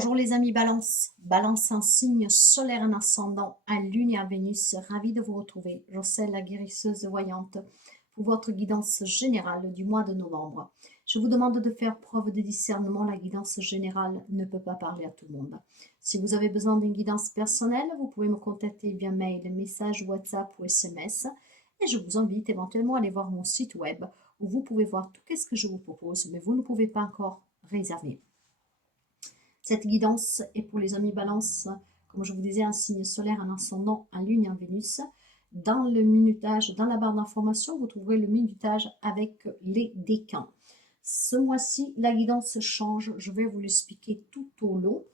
Bonjour les amis Balance, Balance un signe solaire, un ascendant, un lune et un Vénus, ravi de vous retrouver. Jocelyne, la guérisseuse voyante, pour votre guidance générale du mois de novembre. Je vous demande de faire preuve de discernement, la guidance générale ne peut pas parler à tout le monde. Si vous avez besoin d'une guidance personnelle, vous pouvez me contacter via mail, message, WhatsApp ou SMS. Et je vous invite éventuellement à aller voir mon site web où vous pouvez voir tout ce que je vous propose, mais vous ne pouvez pas encore réserver. Cette guidance est pour les amis Balance, comme je vous disais, un signe solaire, un ascendant, un lune et un Vénus. Dans le minutage, dans la barre d'information, vous trouverez le minutage avec les décans. Ce mois-ci, la guidance change, je vais vous l'expliquer tout au long.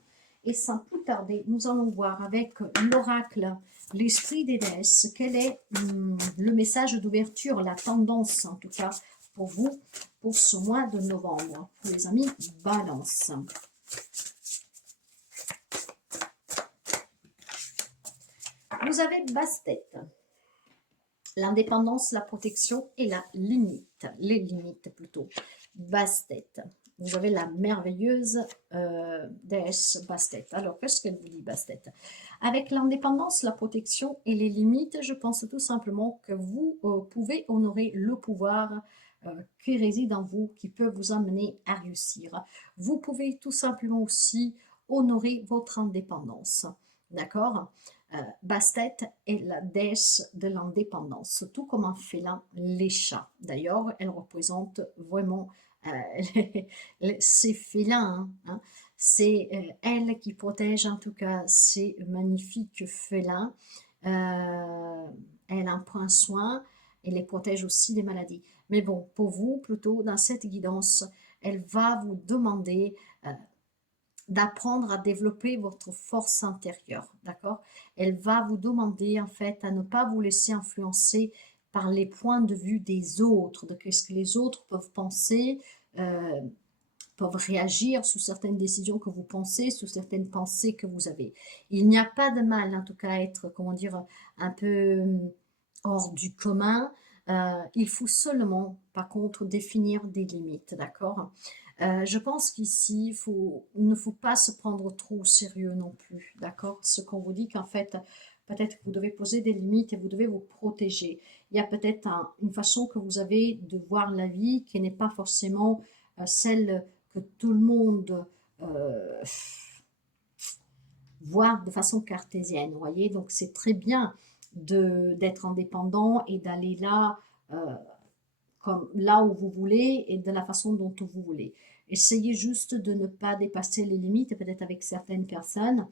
Et sans plus tarder, nous allons voir avec l'oracle, l'esprit des déesses, quel est le message d'ouverture, la tendance en tout cas pour vous, pour ce mois de novembre, pour les amis Balance. Vous avez Bastet, l'indépendance, la protection et la limite, les limites plutôt. Bastet, vous avez la merveilleuse déesse Bastet. Alors, qu'est-ce qu'elle vous dit, Bastet? Avec l'indépendance, la protection et les limites, je pense tout simplement que vous pouvez honorer le pouvoir qui réside en vous, qui peut vous amener à réussir. Vous pouvez tout simplement aussi honorer votre indépendance. D'accord? Bastet est la déesse de l'indépendance, tout comme un félin, les chats. D'ailleurs, elle représente vraiment ces félins. Hein. C'est elle qui protège en tout cas ces magnifiques félins. Elle en prend soin et les protège aussi des maladies. Mais bon, pour vous, plutôt, dans cette guidance, elle va vous demander d'apprendre à développer votre force intérieure, d'accord? Elle va vous demander en fait à ne pas vous laisser influencer par les points de vue des autres, de ce que les autres peuvent penser, peuvent réagir sur certaines décisions que vous pensez, sur certaines pensées que vous avez. Il n'y a pas de mal, en tout cas, à être, comment dire, un peu hors du commun. Il faut seulement, par contre, définir des limites, d'accord? Je pense qu'ici, il ne faut pas se prendre trop au sérieux non plus, d'accord? Ce qu'on vous dit qu'en fait, peut-être que vous devez poser des limites et vous devez vous protéger. Il y a peut-être une façon que vous avez de voir la vie qui n'est pas forcément celle que tout le monde voit de façon cartésienne, vous voyez? Donc c'est très bien d'être indépendant et d'aller là comme là où vous voulez et de la façon dont vous voulez. Essayez juste de ne pas dépasser les limites, peut-être avec certaines personnes.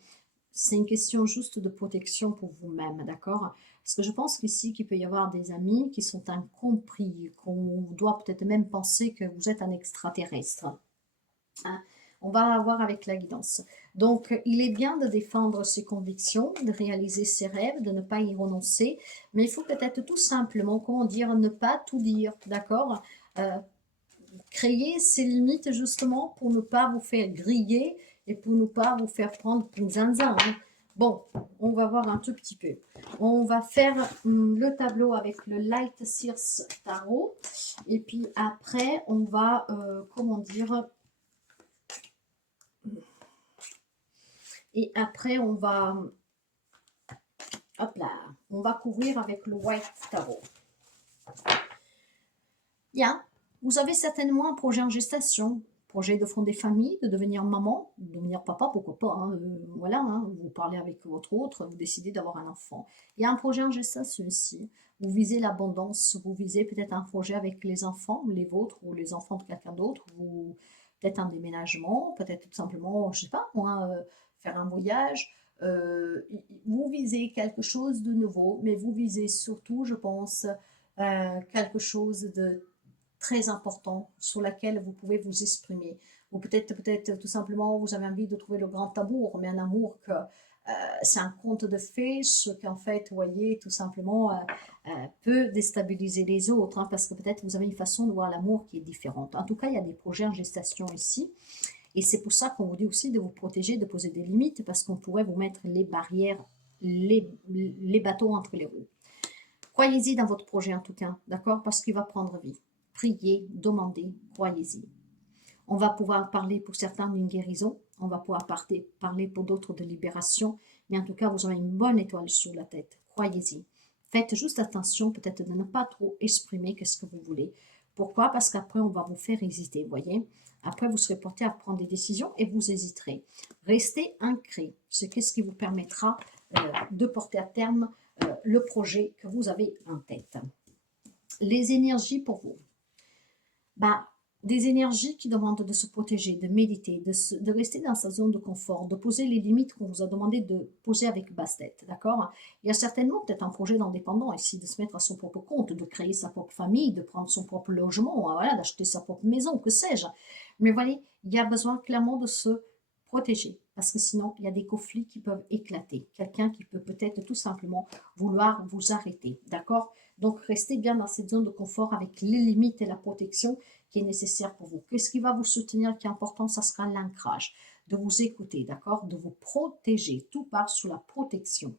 C'est une question juste de protection pour vous-même, d'accord? Parce que je pense qu'ici, qu'il peut y avoir des amis qui sont incompris, qu'on doit peut-être même penser que vous êtes un extraterrestre. Hein? On va voir avec la guidance. Donc, il est bien de défendre ses convictions, de réaliser ses rêves, de ne pas y renoncer, mais il faut peut-être tout simplement, comment dire, ne pas tout dire, d'accord? Créer ses limites justement pour ne pas vous faire griller et pour ne pas vous faire prendre pour zinzin. Hein. Bon, on va voir un tout petit peu. On va faire le tableau avec le Light Sears Tarot. Et puis après, on va, comment dire... Et après, on va... Hop là, on va couvrir avec le White Tarot. Bien, vous avez certainement un projet en gestation, projet de fonder famille, de devenir maman, de devenir papa, pourquoi pas, hein, voilà, hein, vous parlez avec votre autre, vous décidez d'avoir un enfant. Il y a un projet en gestation ici, vous visez l'abondance, vous visez peut-être un projet avec les enfants, les vôtres ou les enfants de quelqu'un d'autre, ou peut-être un déménagement, peut-être tout simplement, je sais pas moi, faire un voyage, vous visez quelque chose de nouveau, mais vous visez surtout, je pense, quelque chose de très important sur laquelle vous pouvez vous exprimer. Ou peut-être tout simplement vous avez envie de trouver le grand amour, mais un amour que c'est un conte de fées, ce qu'en fait, vous voyez, tout simplement peut déstabiliser les autres, hein, parce que peut-être vous avez une façon de voir l'amour qui est différente. En tout cas, il y a des projets en gestation ici, et c'est pour ça qu'on vous dit aussi de vous protéger, de poser des limites, parce qu'on pourrait vous mettre les barrières, les bateaux entre les roues. Croyez-y dans votre projet en tout cas, d'accord? Parce qu'il va prendre vie. Priez, demandez, croyez-y. On va pouvoir parler pour certains d'une guérison, On va pouvoir parler pour d'autres de libération, mais en tout cas, vous avez une bonne étoile sur la tête, croyez-y. Faites juste attention peut-être de ne pas trop exprimer qu'est-ce que vous voulez. Pourquoi? Parce qu'après, on va vous faire hésiter, vous voyez. Après, vous serez porté à prendre des décisions et vous hésiterez. Restez ancré, c'est ce qui vous permettra de porter à terme le projet que vous avez en tête. Les énergies pour vous. Bah, des énergies qui demandent de se protéger, de méditer, de rester dans sa zone de confort, de poser les limites qu'on vous a demandé de poser avec basse-tête, d'accord? Il y a certainement peut-être un projet d'indépendant ici, de se mettre à son propre compte, de créer sa propre famille, de prendre son propre logement, voilà, d'acheter sa propre maison, que sais-je. Mais voyez, il y a besoin clairement de se protéger, parce que sinon, il y a des conflits qui peuvent éclater. Quelqu'un qui peut peut-être tout simplement vouloir vous arrêter, d'accord? Donc, restez bien dans cette zone de confort avec les limites et la protection qui est nécessaire pour vous. Qu'est-ce qui va vous soutenir, qui est important? Ça sera l'ancrage, de vous écouter, d'accord? De vous protéger. Tout part sur la protection.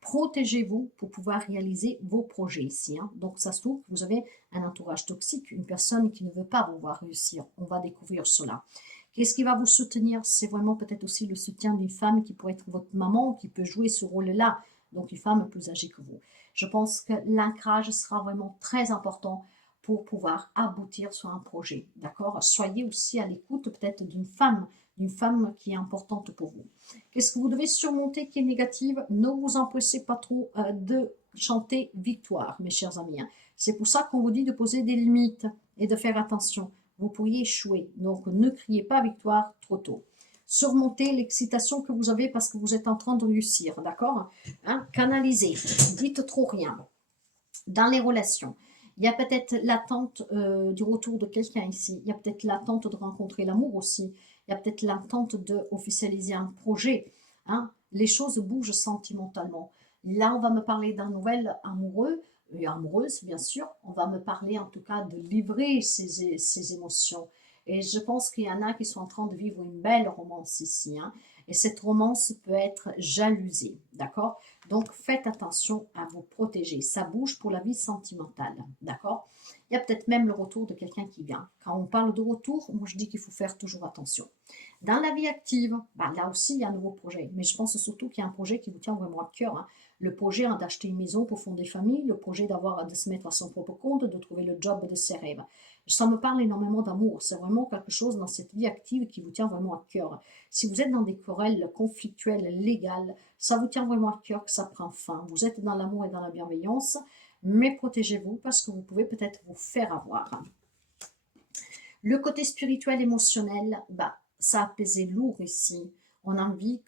Protégez-vous pour pouvoir réaliser vos projets ici. Hein. Donc, ça se trouve que vous avez un entourage toxique, une personne qui ne veut pas vous voir réussir. On va découvrir cela. Qu'est-ce qui va vous soutenir? C'est vraiment peut-être aussi le soutien d'une femme qui pourrait être votre maman, qui peut jouer ce rôle-là. Donc, une femme plus âgée que vous. Je pense que l'ancrage sera vraiment très important pour pouvoir aboutir sur un projet. D'accord? Soyez aussi à l'écoute peut-être d'une femme qui est importante pour vous. Qu'est-ce que vous devez surmonter qui est négative? Ne vous empressez pas trop de chanter victoire, mes chers amis. Hein. C'est pour ça qu'on vous dit de poser des limites et de faire attention. Vous pourriez échouer, donc ne criez pas victoire trop tôt. Surmontez l'excitation que vous avez parce que vous êtes en train de réussir, d'accord? Hein? Canalisez, dites trop rien. Dans les relations, il y a peut-être l'attente du retour de quelqu'un ici. Il y a peut-être l'attente de rencontrer l'amour aussi. Il y a peut-être l'attente d'officialiser un projet. Hein. Les choses bougent sentimentalement. Là, on va me parler d'un nouvel amoureux, et amoureuse, bien sûr. On va me parler en tout cas de livrer ses émotions. Et je pense qu'il y en a qui sont en train de vivre une belle romance ici. Hein. Et cette romance peut être jalousée, d'accord? Donc, faites attention à vous protéger. Ça bouge pour la vie sentimentale, d'accord? Il y a peut-être même le retour de quelqu'un qui vient. Quand on parle de retour, moi je dis qu'il faut faire toujours attention. Dans la vie active, bah, là aussi il y a un nouveau projet. Mais je pense surtout qu'il y a un projet qui vous tient vraiment à cœur. Hein. Le projet d'acheter une maison pour fonder famille, le projet de se mettre à son propre compte, de trouver le job de ses rêves. Ça me parle énormément d'amour. C'est vraiment quelque chose dans cette vie active qui vous tient vraiment à cœur. Si vous êtes dans des querelles conflictuelles légales, ça vous tient vraiment à cœur que ça prend fin. Vous êtes dans l'amour et dans la bienveillance, mais protégez-vous parce que vous pouvez peut-être vous faire avoir. Le côté spirituel, émotionnel, bah, ça a pesé lourd ici. On a envie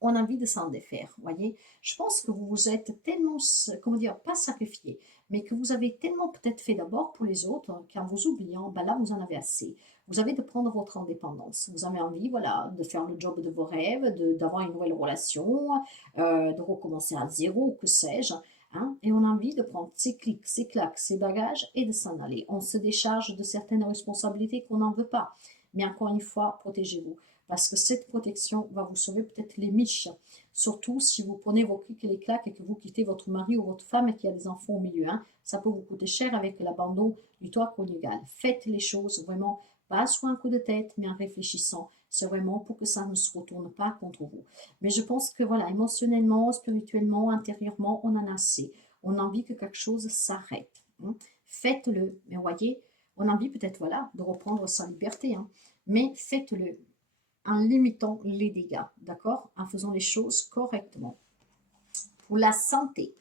de s'en défaire, voyez. Je pense que vous vous êtes tellement, comment dire, pas sacrifié, mais que vous avez tellement peut-être fait d'abord pour les autres, qu'en vous oubliant, ben là, vous en avez assez. Vous avez de prendre votre indépendance. Vous avez envie, voilà, de faire le job de vos rêves, d'avoir une nouvelle relation, de recommencer à zéro, que sais-je. Hein, et on a envie de prendre ses clics, ses claques, ses bagages et de s'en aller. On se décharge de certaines responsabilités qu'on n'en veut pas. Mais encore une fois, protégez-vous parce que cette protection va vous sauver peut-être les miches. Surtout si vous prenez vos clics et les claques et que vous quittez votre mari ou votre femme et qu'il y a des enfants au milieu. Hein, ça peut vous coûter cher avec l'abandon du toit conjugal. Faites les choses vraiment, pas sur un coup de tête, mais en réfléchissant. C'est vraiment pour que ça ne se retourne pas contre vous. Mais je pense que voilà, émotionnellement, spirituellement, intérieurement, on en a assez. On a envie que quelque chose s'arrête. Hein. Faites-le. Mais voyez, on a envie peut-être voilà, de reprendre sa liberté. Hein. Mais faites-le en limitant les dégâts, d'accord? En faisant les choses correctement. Pour la santé,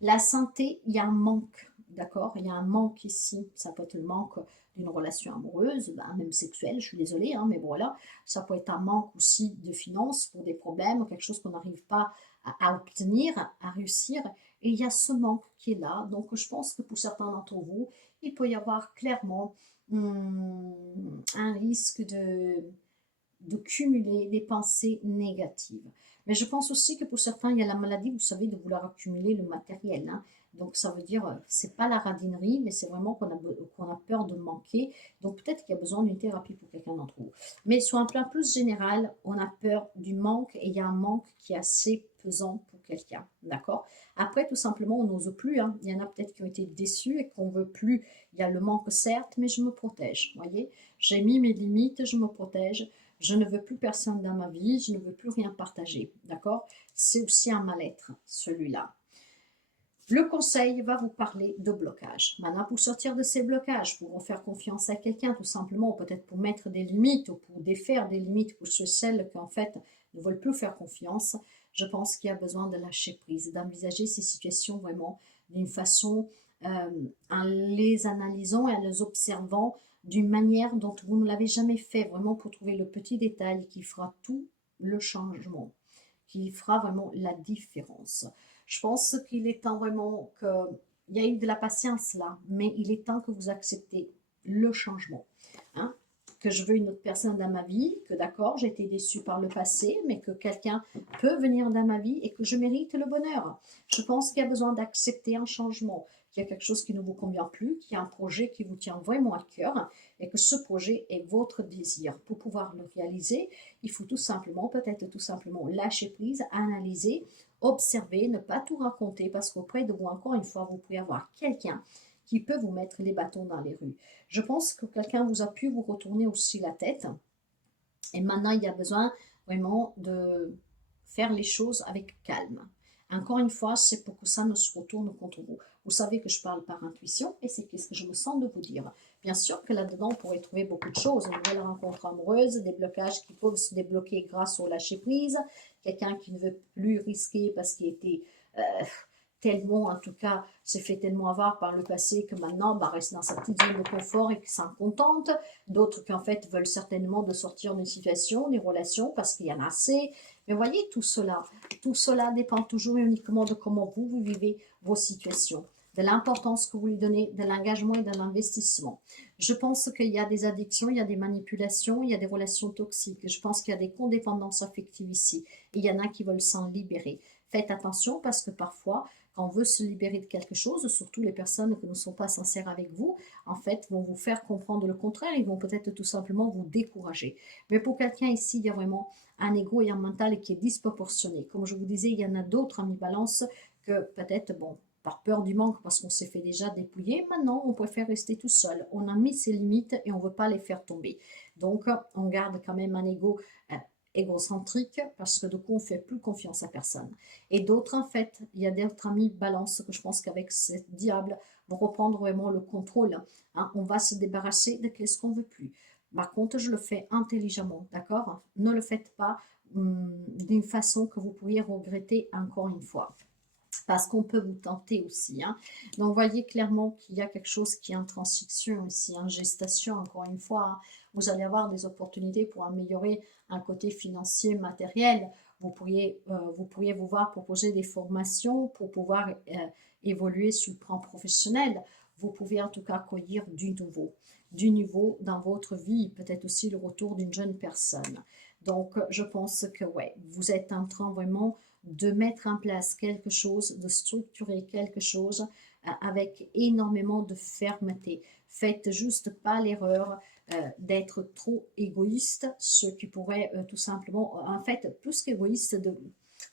il y a un manque, d'accord? Il y a un manque ici, ça peut être le manque d'une relation amoureuse, ben, même sexuelle, je suis désolée, hein, mais voilà, ça peut être un manque aussi de finances pour des problèmes, quelque chose qu'on n'arrive pas à obtenir, à réussir, et il y a ce manque qui est là, donc je pense que pour certains d'entre vous, il peut y avoir clairement un risque de cumuler des pensées négatives. Mais je pense aussi que pour certains, il y a la maladie, vous savez, de vouloir accumuler le matériel. Hein. Donc ça veut dire, c'est pas la radinerie, mais c'est vraiment qu'on a peur de manquer. Donc peut-être qu'il y a besoin d'une thérapie pour quelqu'un d'entre vous. Mais sur un plan plus général, on a peur du manque et il y a un manque qui est assez pesant pour quelqu'un. D'accord? Après, tout simplement, on n'ose plus. Hein. Il y en a peut-être qui ont été déçus et qu'on veut plus. Il y a le manque, certes, mais je me protège. Voyez? J'ai mis mes limites, je me protège. Je ne veux plus personne dans ma vie, je ne veux plus rien partager, d'accord? C'est aussi un mal-être, celui-là. Le conseil va vous parler de blocage. Maintenant, pour sortir de ces blocages, pour faire confiance à quelqu'un, tout simplement, peut-être pour mettre des limites ou pour défaire des limites pour celles qui, en fait, ne veulent plus faire confiance, je pense qu'il y a besoin de lâcher prise, d'envisager ces situations vraiment d'une façon, en les analysant et en les observant d'une manière dont vous ne l'avez jamais fait, vraiment pour trouver le petit détail qui fera tout le changement, qui fera vraiment la différence. Je pense qu'il est temps vraiment que, il y a eu de la patience là, mais il est temps que vous acceptez le changement. Hein? Que je veux une autre personne dans ma vie, que d'accord, j'ai été déçue par le passé, mais que quelqu'un peut venir dans ma vie et que je mérite le bonheur. Je pense qu'il y a besoin d'accepter un changement, qu'il y a quelque chose qui ne vous convient plus, qu'il y a un projet qui vous tient vraiment à cœur et que ce projet est votre désir. Pour pouvoir le réaliser, il faut tout simplement, peut-être tout simplement lâcher prise, analyser, observer, ne pas tout raconter parce qu'auprès de vous, encore une fois, vous pouvez avoir quelqu'un qui peut vous mettre les bâtons dans les rues. Je pense que quelqu'un vous a pu vous retourner aussi la tête et maintenant il y a besoin vraiment de faire les choses avec calme. Encore une fois, c'est pour que ça ne se retourne contre vous. Vous savez que je parle par intuition et c'est ce que je me sens de vous dire. Bien sûr que là-dedans, on pourrait trouver beaucoup de choses. Une nouvelle rencontre amoureuse, des blocages qui peuvent se débloquer grâce au lâcher-prise, quelqu'un qui ne veut plus risquer parce qu'il était tellement, en tout cas, s'est fait tellement avoir par le passé que maintenant, reste dans sa petite zone de confort et qui s'en contente. D'autres qui, en fait, veulent certainement de sortir d'une situation, des relations, parce qu'il y en a assez. Mais voyez, tout cela dépend toujours et uniquement de comment vous vivez vos situations, de l'importance que vous lui donnez, de l'engagement et de l'investissement. Je pense qu'il y a des addictions, il y a des manipulations, il y a des relations toxiques. Je pense qu'il y a des codépendances affectives ici. Et il y en a qui veulent s'en libérer. Faites attention parce que parfois, quand on veut se libérer de quelque chose, surtout les personnes qui ne sont pas sincères avec vous, en fait, vont vous faire comprendre le contraire, ils vont peut-être tout simplement vous décourager. Mais pour quelqu'un ici, il y a vraiment un ego et un mental qui est disproportionné. Comme je vous disais, il y en a d'autres en balance que peut-être, bon, par peur du manque, parce qu'on s'est fait déjà dépouiller, maintenant on préfère rester tout seul. On a mis ses limites et on ne veut pas les faire tomber. Donc, on garde quand même un ego égocentrique parce que du coup on fait plus confiance à personne. Et d'autres, en fait, il y a d'autres amis balance que je pense qu'avec ce diable vont reprendre vraiment le contrôle. Hein. On va se débarrasser de ce qu'on veut plus. Par contre, je le fais intelligemment, d'accord? Ne le faites pas d'une façon que vous pourriez regretter encore une fois. Parce qu'on peut vous tenter aussi. Hein. Donc, voyez clairement qu'il y a quelque chose qui est en transition ici, en gestation, encore une fois. Hein. Vous allez avoir des opportunités pour améliorer un côté financier, matériel. Vous pourriez vous voir proposer des formations pour pouvoir évoluer sur le plan professionnel. Vous pouvez en tout cas accueillir du nouveau dans votre vie, peut-être aussi le retour d'une jeune personne. Donc, je pense que ouais, vous êtes en train vraiment de mettre en place quelque chose, de structurer quelque chose avec énormément de fermeté. Faites juste pas l'erreur d'être trop égoïste, ce qui pourrait tout simplement, en fait, plus qu'égoïste,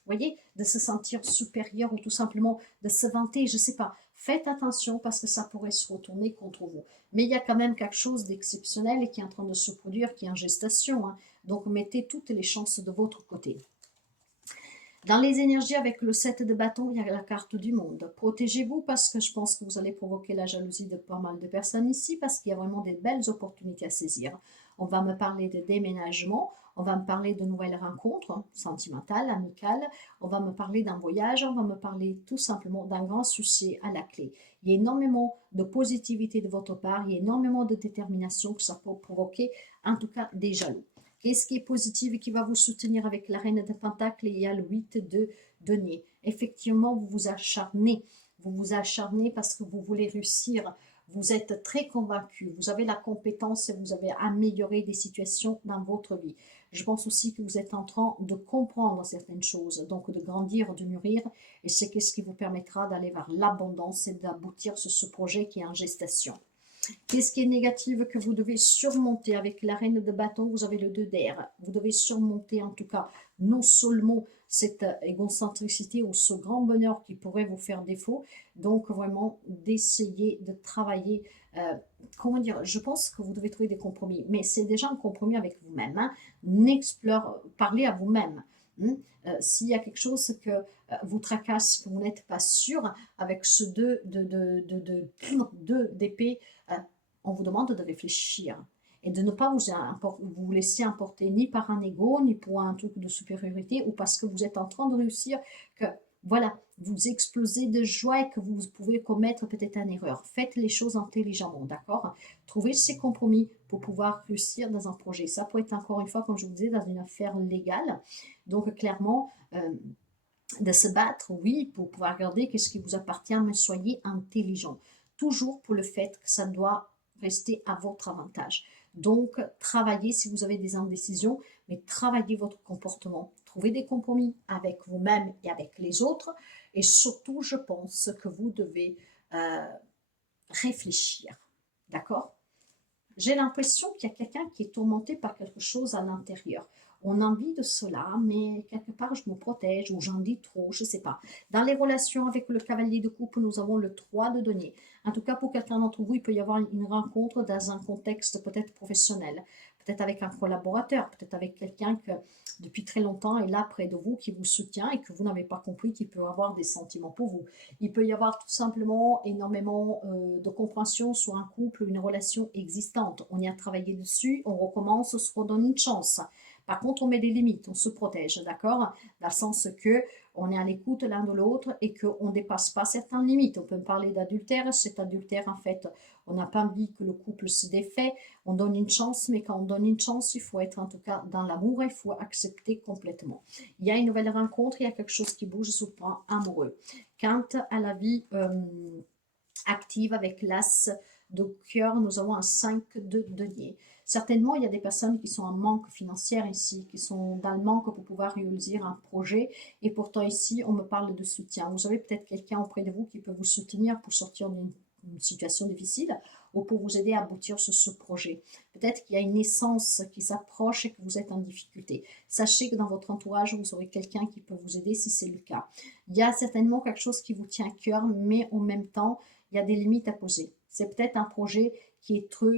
voyez, de se sentir supérieur ou tout simplement de se vanter, je sais pas. Faites attention parce que ça pourrait se retourner contre vous. Mais il y a quand même quelque chose d'exceptionnel et qui est en train de se produire, qui est en gestation. Hein. Donc mettez toutes les chances de votre côté. Dans les énergies avec le 7 de bâton, il y a la carte du monde. Protégez-vous parce que je pense que vous allez provoquer la jalousie de pas mal de personnes ici parce qu'il y a vraiment des belles opportunités à saisir. On va me parler de déménagement, on va me parler de nouvelles rencontres sentimentales, amicales, on va me parler d'un voyage, on va me parler tout simplement d'un grand succès à la clé. Il y a énormément de positivité de votre part, il y a énormément de détermination que ça peut provoquer, en tout cas des jaloux. Qu'est-ce qui est positif et qui va vous soutenir avec la reine de Pentacle et il y a le 8 de denier. Effectivement, vous vous acharnez parce que vous voulez réussir. Vous êtes très convaincu, vous avez la compétence et vous avez amélioré des situations dans votre vie. Je pense aussi que vous êtes en train de comprendre certaines choses, donc de grandir, de mûrir, et c'est ce qui vous permettra d'aller vers l'abondance et d'aboutir sur ce projet qui est en gestation. Qu'est-ce qui est négatif que vous devez surmonter avec la reine de bâton? Vous avez le 2 d'air. Vous devez surmonter en tout cas non seulement cette égocentricité ou ce grand bonheur qui pourrait vous faire défaut. Donc vraiment d'essayer de travailler, comment dire, je pense que vous devez trouver des compromis, mais c'est déjà un compromis avec vous-même, hein. Parlez à vous-même. S'il y a quelque chose que vous tracasse, que vous n'êtes pas sûr, avec ce deux d'épée, on vous demande de réfléchir et de ne pas vous laisser importer ni par un ego, ni pour un truc de supériorité, ou parce que vous êtes en train de réussir, que voilà, vous explosez de joie et que vous pouvez commettre peut-être une erreur. Faites les choses intelligemment, d'accord? Trouvez ces compromis pour pouvoir réussir dans un projet. Ça peut être encore une fois, comme je vous disais, dans une affaire légale. Donc clairement, de se battre, oui, pour pouvoir regarder qu'est-ce qui vous appartient, mais soyez intelligent. Toujours pour le fait que ça doit rester à votre avantage. Donc, travaillez si vous avez des indécisions, mais travaillez votre comportement. Trouvez des compromis avec vous-même et avec les autres. Et surtout, je pense que vous devez réfléchir. D'accord? J'ai l'impression qu'il y a quelqu'un qui est tourmenté par quelque chose à l'intérieur. On a envie de cela, mais quelque part je me protège ou j'en dis trop, je ne sais pas. Dans les relations avec le cavalier de coupe, nous avons le 3 de denier. En tout cas, pour quelqu'un d'entre vous, il peut y avoir une rencontre dans un contexte peut-être professionnel, peut-être avec un collaborateur, peut-être avec quelqu'un que depuis très longtemps est là près de vous, qui vous soutient et que vous n'avez pas compris qu'il peut avoir des sentiments pour vous. Il peut y avoir tout simplement énormément de compréhension sur un couple, une relation existante. On y a travaillé dessus, on recommence, on se redonne une chance. Par contre, on met des limites, on se protège, d'accord? Dans le sens que on est à l'écoute l'un de l'autre et qu'on ne dépasse pas certaines limites. On peut parler d'adultère. Cet adultère, en fait, on n'a pas envie que le couple se défait. On donne une chance, mais quand on donne une chance, il faut être en tout cas dans l'amour, il faut accepter complètement. Il y a une nouvelle rencontre, il y a quelque chose qui bouge sur le plan amoureux. Quant à la vie active avec l'as de cœur, nous avons un 5 de denier. Certainement, il y a des personnes qui sont en manque financier ici, qui sont dans le manque pour pouvoir réaliser un projet. Et pourtant ici, on me parle de soutien. Vous avez peut-être quelqu'un auprès de vous qui peut vous soutenir pour sortir d'une situation difficile ou pour vous aider à aboutir sur ce projet. Peut-être qu'il y a une naissance qui s'approche et que vous êtes en difficulté. Sachez que dans votre entourage, vous aurez quelqu'un qui peut vous aider si c'est le cas. Il y a certainement quelque chose qui vous tient à cœur, mais en même temps, il y a des limites à poser. C'est peut-être un projet qui est trop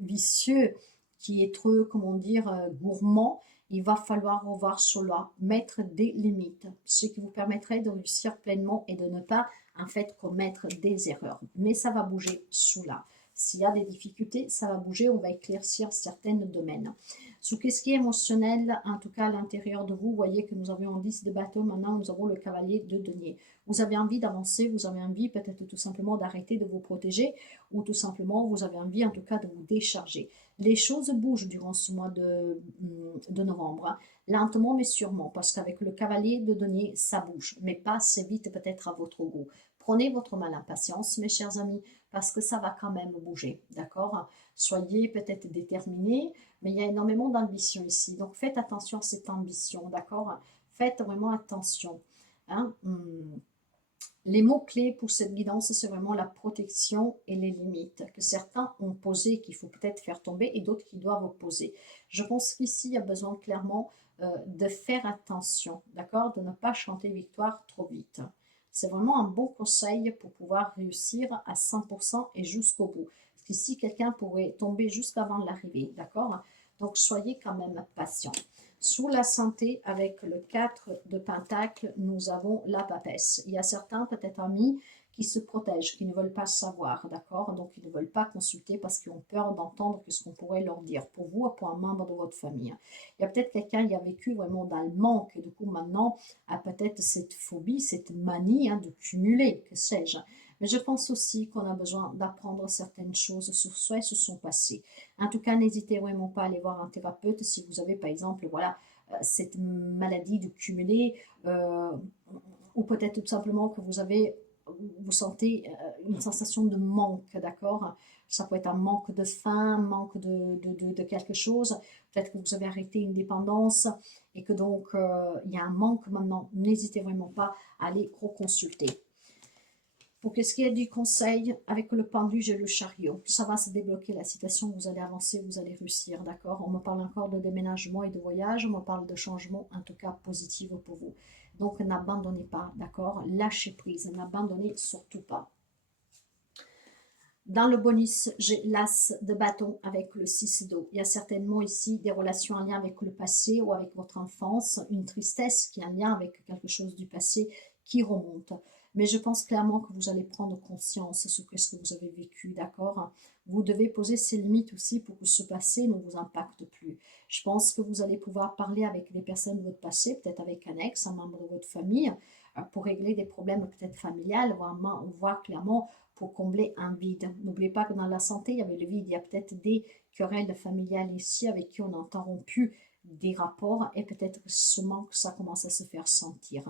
vicieux, qui est trop, comment dire, gourmand. Il va falloir revoir cela, mettre des limites, ce qui vous permettrait de réussir pleinement et de ne pas, en fait, commettre des erreurs. Mais ça va bouger sous là. S'il y a des difficultés, ça va bouger, on va éclaircir certains domaines. Sous qu'est-ce qui est émotionnel, en tout cas à l'intérieur de vous, vous voyez que nous avions 10 de bateau, maintenant nous avons le cavalier de denier. Vous avez envie d'avancer, vous avez envie peut-être tout simplement d'arrêter de vous protéger, ou tout simplement vous avez envie en tout cas de vous décharger. Les choses bougent durant ce mois de novembre, hein. Lentement mais sûrement, parce qu'avec le cavalier de denier, ça bouge, mais pas assez vite peut-être à votre goût. Prenez votre mal en patience, mes chers amis, parce que ça va quand même bouger, d'accord? Soyez peut-être déterminés, mais il y a énormément d'ambition ici. Donc faites attention à cette ambition, d'accord? Faites vraiment attention, hein? Les mots-clés pour cette guidance, c'est vraiment la protection et les limites que certains ont posées, qu'il faut peut-être faire tomber, et d'autres qui doivent poser. Je pense qu'ici, il y a besoin clairement de faire attention, d'accord? De ne pas chanter victoire trop vite. C'est vraiment un bon conseil pour pouvoir réussir à 100% et jusqu'au bout. Parce qu'ici, quelqu'un pourrait tomber jusqu'avant l'arrivée, d'accord? Donc, soyez quand même patient. Sous la santé, avec le 4 de Pentacle, nous avons la papesse. Il y a certains, peut-être amis, qui se protègent, qui ne veulent pas savoir, d'accord? Donc, ils ne veulent pas consulter parce qu'ils ont peur d'entendre ce qu'on pourrait leur dire, pour vous ou pour un membre de votre famille. Il y a peut-être quelqu'un qui a vécu vraiment dans le manque, et du coup, maintenant, a peut-être cette phobie, cette manie de cumuler, que sais-je. Mais je pense aussi qu'on a besoin d'apprendre certaines choses sur soi et sur son passé. En tout cas, n'hésitez vraiment pas à aller voir un thérapeute si vous avez, par exemple, voilà, cette maladie de cumuler, ou peut-être tout simplement que vous sentez une sensation de manque, d'accord? Ça peut être un manque de faim, manque de quelque chose. Peut-être que vous avez arrêté une dépendance et que donc il y a un manque maintenant. N'hésitez vraiment pas à aller reconsulter. Pour ce qui est du conseil, avec le pendu et le chariot, ça va se débloquer la situation, vous allez avancer, vous allez réussir, d'accord? On me parle encore de déménagement et de voyage, on me parle de changement, en tout cas positif pour vous. Donc n'abandonnez pas, d'accord? Lâchez prise, n'abandonnez surtout pas. Dans le bonus, j'ai l'as de bâton avec le 6 d'eau. Il y a certainement ici des relations en lien avec le passé ou avec votre enfance, une tristesse qui est en lien avec quelque chose du passé qui remonte. Mais je pense clairement que vous allez prendre conscience de ce que vous avez vécu, d'accord? Vous devez poser ces limites aussi pour que ce passé ne vous impacte plus. Je pense que vous allez pouvoir parler avec des personnes de votre passé, peut-être avec un ex, un membre de votre famille, pour régler des problèmes peut-être familiales, voir clairement pour combler un vide. N'oubliez pas que dans la santé, il y avait le vide. Il y a peut-être des querelles familiales ici avec qui on a interrompu des rapports et peut-être que ce manque, ça commence à se faire sentir.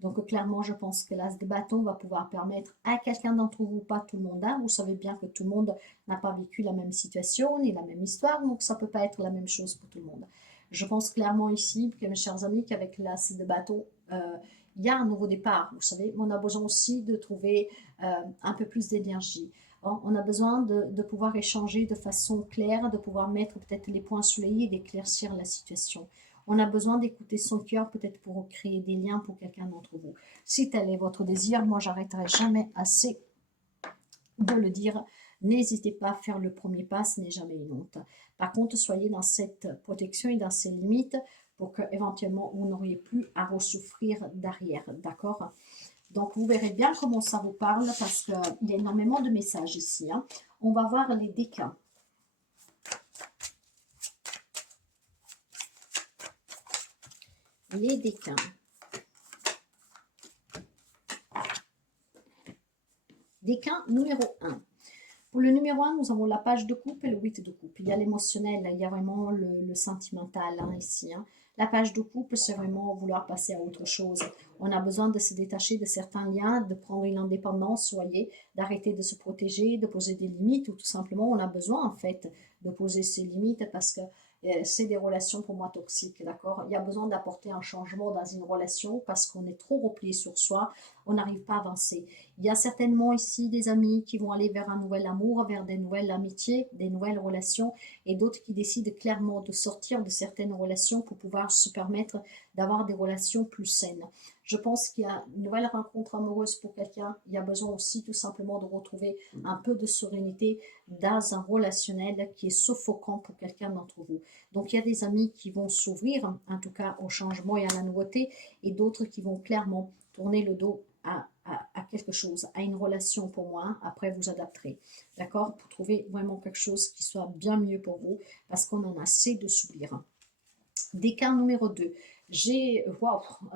Donc clairement, je pense que l'as de bâton va pouvoir permettre à quelqu'un d'entre vous, pas tout le monde, hein, vous savez bien que tout le monde n'a pas vécu la même situation ni la même histoire, donc ça ne peut pas être la même chose pour tout le monde. Je pense clairement ici, que, mes chers amis, qu'avec l'as de bâton, il y a un nouveau départ. Vous savez, on a besoin aussi de trouver un peu plus d'énergie. On a besoin de pouvoir échanger de façon claire, de pouvoir mettre peut-être les points sur les i et d'éclaircir la situation. On a besoin d'écouter son cœur peut-être pour créer des liens pour quelqu'un d'entre vous. Si tel est votre désir, moi j'arrêterai jamais assez de le dire. N'hésitez pas à faire le premier pas, ce n'est jamais une honte. Par contre, soyez dans cette protection et dans ces limites pour que éventuellement vous n'auriez plus à ressouffrir derrière, d'accord? Donc, vous verrez bien comment ça vous parle parce qu'il y a énormément de messages ici. Hein. On va voir les déclins. Les déclins. Déclin numéro 1. Pour le numéro 1, nous avons la page de coupe et le 8 de coupe. Il y a l'émotionnel, il y a vraiment le sentimental hein, ici. Hein. La page de coupe, c'est vraiment vouloir passer à autre chose. On a besoin de se détacher de certains liens, de prendre une indépendance, soyez, d'arrêter de se protéger, de poser des limites, ou tout simplement, on a besoin en fait de poser ces limites parce que c'est des relations pour moi toxiques, d'accord? Il y a besoin d'apporter un changement dans une relation parce qu'on est trop replié sur soi, on n'arrive pas à avancer. Il y a certainement ici des amis qui vont aller vers un nouvel amour, vers des nouvelles amitiés, des nouvelles relations, et d'autres qui décident clairement de sortir de certaines relations pour pouvoir se permettre d'avoir des relations plus saines. Je pense qu'il y a une nouvelle rencontre amoureuse pour quelqu'un. Il y a besoin aussi tout simplement de retrouver un peu de sérénité dans un relationnel qui est suffocant pour quelqu'un d'entre vous. Donc il y a des amis qui vont s'ouvrir, en tout cas au changement et à la nouveauté, et d'autres qui vont clairement tourner le dos à quelque chose, à une relation pour moi. Après, vous adapterez, d'accord, pour trouver vraiment quelque chose qui soit bien mieux pour vous, parce qu'on en a assez de subir. Déclin numéro 2.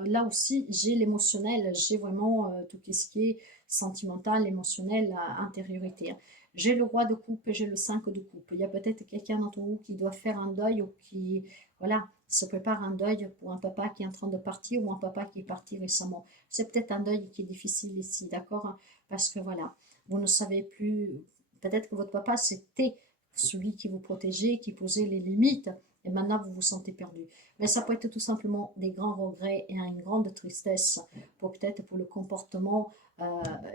Là aussi, j'ai l'émotionnel, j'ai vraiment tout ce qui est sentimental, émotionnel, intériorité. J'ai le roi de coupe et j'ai le 5 de coupe. Il y a peut-être quelqu'un d'entre vous qui doit faire un deuil ou qui, voilà, se prépare un deuil pour un papa qui est en train de partir ou un papa qui est parti récemment. C'est peut-être un deuil qui est difficile ici, d'accord? Parce que voilà, vous ne savez plus, peut-être que votre papa c'était celui qui vous protégeait, qui posait les limites, et maintenant vous vous sentez perdu. Mais ça peut être tout simplement des grands regrets et une grande tristesse pour peut-être pour le comportement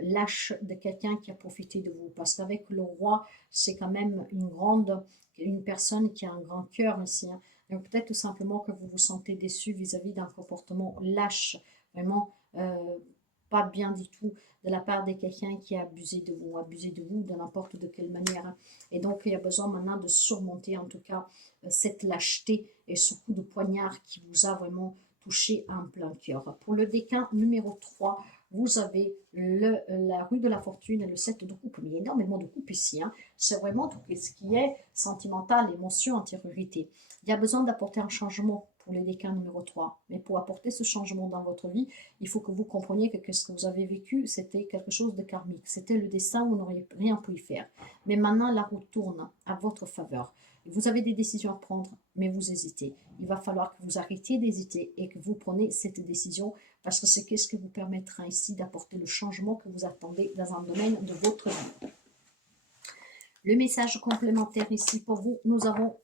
lâche de quelqu'un qui a profité de vous. Parce qu'avec le roi, c'est quand même une personne qui a un grand cœur ici. Hein. Donc peut-être tout simplement que vous vous sentez déçu vis-à-vis d'un comportement lâche, vraiment pas bien du tout de la part de quelqu'un qui a abusé de vous de n'importe de quelle manière. Et donc il y a besoin maintenant de surmonter en tout cas cette lâcheté et ce coup de poignard qui vous a vraiment touché en plein cœur. Pour le déclin numéro 3, vous avez la rue de la fortune et le 7 de coupe. Mais il y a énormément de coupe ici. Hein. C'est vraiment tout ce qui est sentimental, émotion, antériorité. Il y a besoin d'apporter un changement pour les déclins numéro 3. Mais pour apporter ce changement dans votre vie, il faut que vous compreniez que ce que vous avez vécu, c'était quelque chose de karmique. C'était le destin, vous n'auriez rien pu y faire. Mais maintenant, la roue tourne à votre faveur. Vous avez des décisions à prendre, mais vous hésitez. Il va falloir que vous arrêtiez d'hésiter et que vous preniez cette décision parce que c'est ce qui vous permettra ici d'apporter le changement que vous attendez dans un domaine de votre vie. Le message complémentaire ici pour vous, nous avons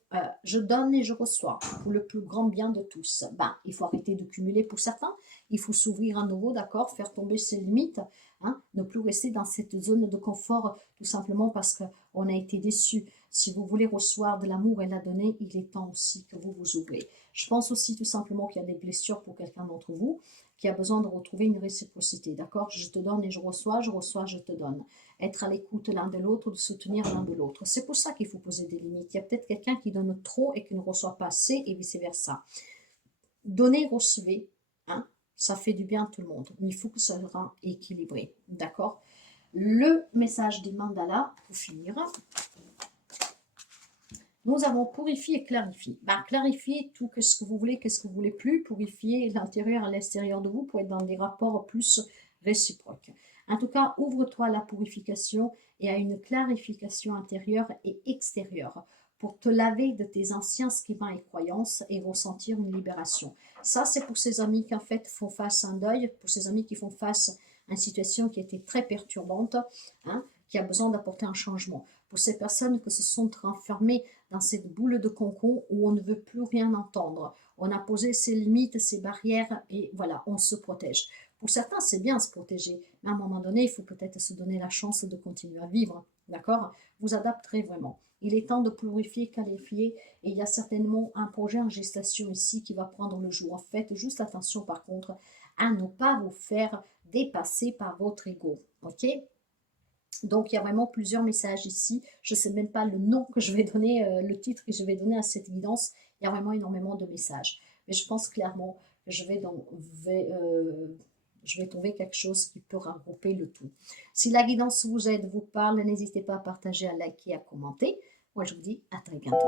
je donne et je reçois pour le plus grand bien de tous. Ben, il faut arrêter de cumuler pour certains, il faut s'ouvrir à nouveau, d'accord, faire tomber ses limites, hein, ne plus rester dans cette zone de confort tout simplement parce qu'on a été déçu. Si vous voulez recevoir de l'amour et la donner, il est temps aussi que vous vous ouvrez. Je pense aussi tout simplement qu'il y a des blessures pour quelqu'un d'entre vous qui a besoin de retrouver une réciprocité, d'accord? Je te donne et je reçois, je te donne. Être à l'écoute l'un de l'autre, de soutenir l'un de l'autre. C'est pour ça qu'il faut poser des limites. Il y a peut-être quelqu'un qui donne trop et qui ne reçoit pas assez et vice-versa. Donner, recevez, hein, ça fait du bien à tout le monde. Mais il faut que ça soit équilibré, d'accord? Le message des mandalas, pour finir, nous avons purifié et clarifié. Ben, clarifier tout ce que vous voulez, qu'est-ce que vous voulez plus, purifier l'intérieur et l'extérieur de vous pour être dans des rapports plus réciproques. En tout cas, ouvre-toi à la purification et à une clarification intérieure et extérieure pour te laver de tes anciens schémas et croyances et ressentir une libération. Ça, c'est pour ces amis qui en fait font face à un deuil, pour ces amis qui font face à une situation qui était très perturbante, hein, qui a besoin d'apporter un changement. Pour ces personnes qui se sont renfermées dans cette boule de concon où on ne veut plus rien entendre. On a posé ses limites, ses barrières et voilà, on se protège. Pour certains, c'est bien se protéger, mais à un moment donné, il faut peut-être se donner la chance de continuer à vivre. D'accord? Vous adapterez vraiment. Il est temps de purifier, qualifier, et il y a certainement un projet en gestation ici qui va prendre le jour. En fait, juste attention par contre à ne pas vous faire dépasser par votre ego. Ok? Donc, il y a vraiment plusieurs messages ici. Je ne sais même pas le nom que je vais donner, le titre que je vais donner à cette guidance. Il y a vraiment énormément de messages. Mais je pense clairement que je vais trouver quelque chose qui peut regrouper le tout. Si la guidance vous aide, vous parle, n'hésitez pas à partager, à liker, à commenter. Moi, je vous dis à très bientôt.